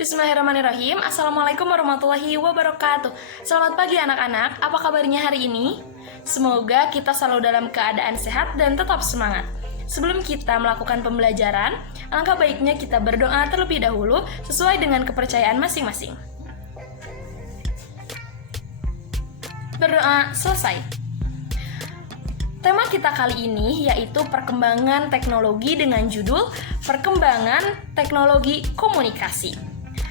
Bismillahirrahmanirrahim. Assalamualaikum warahmatullahi wabarakatuh. Selamat pagi anak-anak, apa kabarnya hari ini? Semoga kita selalu dalam keadaan sehat dan tetap semangat. Sebelum kita melakukan pembelajaran, alangkah baiknya kita berdoa terlebih dahulu sesuai dengan kepercayaan masing-masing. Berdoa selesai. Tema kita kali ini yaitu perkembangan teknologi dengan judul Perkembangan Teknologi Komunikasi.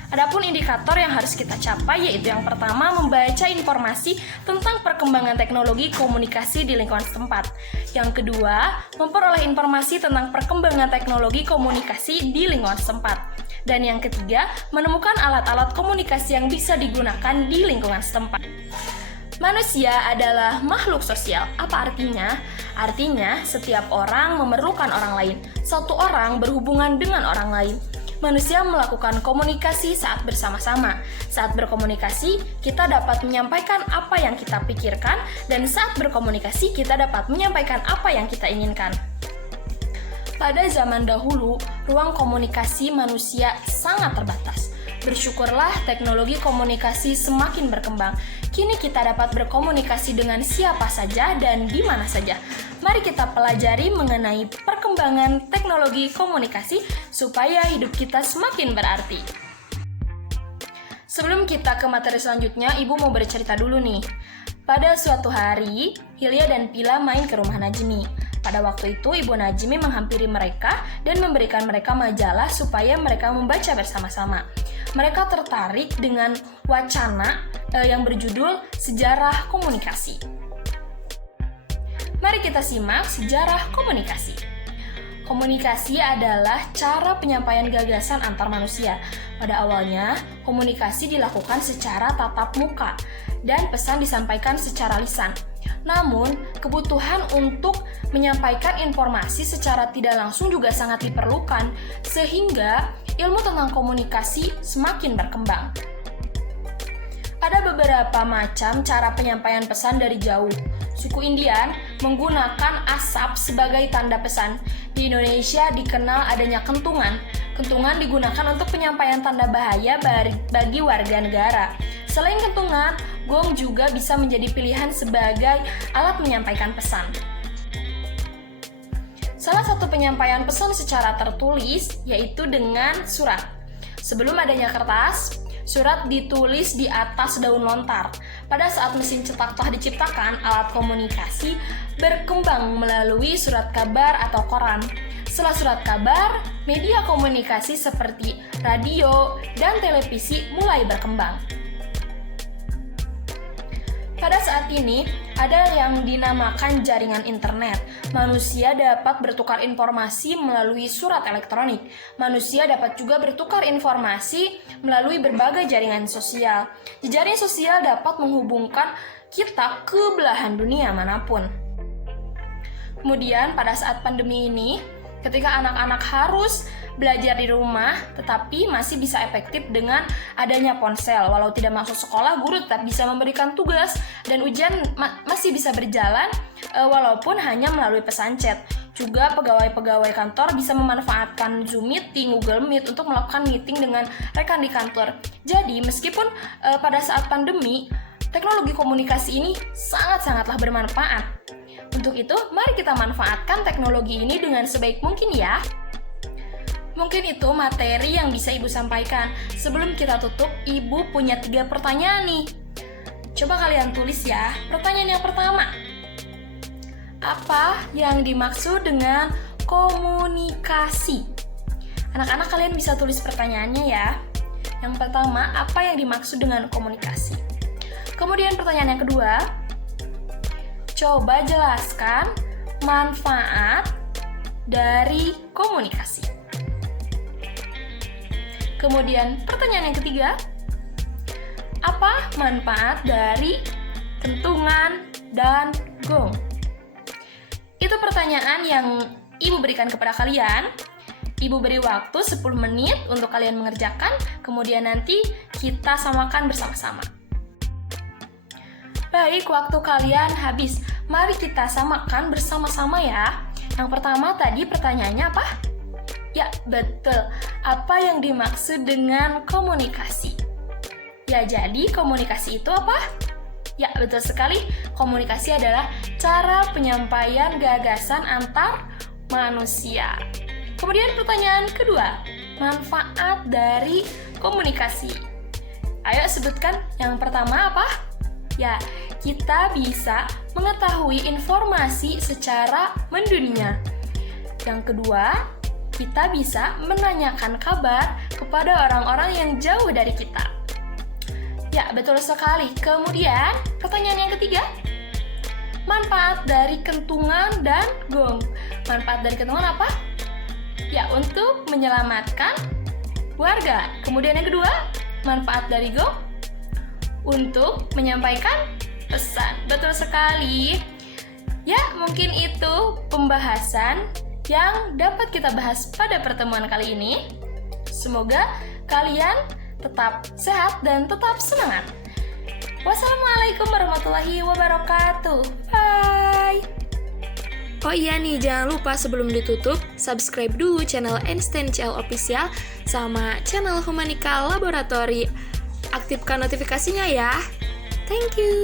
Adapun indikator yang harus kita capai yaitu yang pertama membaca informasi tentang perkembangan teknologi komunikasi di lingkungan setempat. Yang kedua, memperoleh informasi tentang perkembangan teknologi komunikasi di lingkungan setempat. Dan yang ketiga, menemukan alat-alat komunikasi yang bisa digunakan di lingkungan setempat. Manusia adalah makhluk sosial. Apa artinya? Artinya, setiap orang memerlukan orang lain. Satu orang berhubungan dengan orang lain. Manusia melakukan komunikasi saat bersama-sama. Saat berkomunikasi, kita dapat menyampaikan apa yang kita pikirkan, dan saat berkomunikasi, kita dapat menyampaikan apa yang kita inginkan. Pada zaman dahulu, ruang komunikasi manusia sangat terbatas. Bersyukurlah teknologi komunikasi semakin berkembang. Kini kita dapat berkomunikasi dengan siapa saja dan di mana saja. Mari kita pelajari mengenai perkembangan teknologi komunikasi supaya hidup kita semakin berarti. Sebelum kita ke materi selanjutnya, Ibu mau bercerita dulu nih. Pada suatu hari, Hilya dan Pila main ke rumah Najmi. Pada waktu itu, Ibu Najmi menghampiri mereka dan memberikan mereka majalah supaya mereka membaca bersama-sama. Mereka tertarik dengan wacana yang berjudul Sejarah Komunikasi. Mari kita simak sejarah komunikasi. Komunikasi adalah cara penyampaian gagasan antar manusia. Pada awalnya, komunikasi dilakukan secara tatap muka dan pesan disampaikan secara lisan. Namun, kebutuhan untuk menyampaikan informasi secara tidak langsung juga sangat diperlukan, sehingga ilmu tentang komunikasi semakin berkembang. Ada beberapa macam cara penyampaian pesan dari jauh. Suku Indian menggunakan asap sebagai tanda pesan. Di Indonesia dikenal adanya kentungan. Kentungan digunakan untuk penyampaian tanda bahaya bagi warga negara. Selain kentungan, gong juga bisa menjadi pilihan sebagai alat menyampaikan pesan. Salah satu penyampaian pesan secara tertulis yaitu dengan surat. Sebelum adanya kertas, surat ditulis di atas daun lontar. Pada saat mesin cetak telah diciptakan, alat komunikasi berkembang melalui surat kabar atau koran. Setelah surat kabar, media komunikasi seperti radio dan televisi mulai berkembang. Pada saat ini, ada yang dinamakan jaringan internet. Manusia dapat bertukar informasi melalui surat elektronik. Manusia dapat juga bertukar informasi melalui berbagai jaringan sosial. Jejaring sosial dapat menghubungkan kita ke belahan dunia manapun. Kemudian, pada saat pandemi ini, ketika anak-anak harus belajar di rumah, tetapi masih bisa efektif dengan adanya ponsel. Walau tidak masuk sekolah, guru tetap bisa memberikan tugas dan ujian masih bisa berjalan walaupun hanya melalui pesan chat. Juga pegawai-pegawai kantor bisa memanfaatkan Zoom Meeting, Google Meet untuk melakukan meeting dengan rekan di kantor. Jadi, meskipun pada saat pandemi, teknologi komunikasi ini sangat-sangatlah bermanfaat. Untuk itu, mari kita manfaatkan teknologi ini dengan sebaik mungkin ya. Mungkin itu materi yang bisa Ibu sampaikan. Sebelum kita tutup, Ibu punya 3 pertanyaan nih. Coba kalian tulis ya. Pertanyaan yang pertama. Apa yang dimaksud dengan komunikasi? Anak-anak kalian bisa tulis pertanyaannya ya. Yang pertama, apa yang dimaksud dengan komunikasi? Kemudian pertanyaan yang kedua. Coba jelaskan manfaat dari komunikasi. Kemudian pertanyaan yang ketiga, apa manfaat dari kentungan dan gong? Itu pertanyaan yang Ibu berikan kepada kalian. Ibu beri waktu 10 menit untuk kalian mengerjakan, kemudian nanti kita samakan bersama-sama. Baik, waktu kalian habis. Mari kita samakan bersama-sama ya. Yang pertama tadi pertanyaannya apa? Ya, betul. Apa yang dimaksud dengan komunikasi? Ya, jadi komunikasi itu apa? Ya, betul sekali. Komunikasi adalah cara penyampaian gagasan antar manusia. Kemudian pertanyaan kedua, manfaat dari komunikasi. Ayo sebutkan. Yang pertama apa? Ya, kita bisa mengetahui informasi secara mendunia. Yang kedua, kita bisa menanyakan kabar kepada orang-orang yang jauh dari kita. Ya, betul sekali. Kemudian, pertanyaan yang ketiga, manfaat dari kentungan dan gong. Manfaat dari kentungan apa? Ya, untuk menyelamatkan warga. Kemudian yang kedua, manfaat dari gong untuk menyampaikan pesan. Betul sekali. Ya, mungkin itu pembahasan yang dapat kita bahas pada pertemuan kali ini. Semoga kalian tetap sehat dan tetap semangat. Wassalamualaikum warahmatullahi wabarakatuh. Bye. Oh iya nih, jangan lupa sebelum ditutup, subscribe dulu channel Einstein CL Official sama channel Humanika Laboratory. Aktifkan notifikasinya ya. Thank you.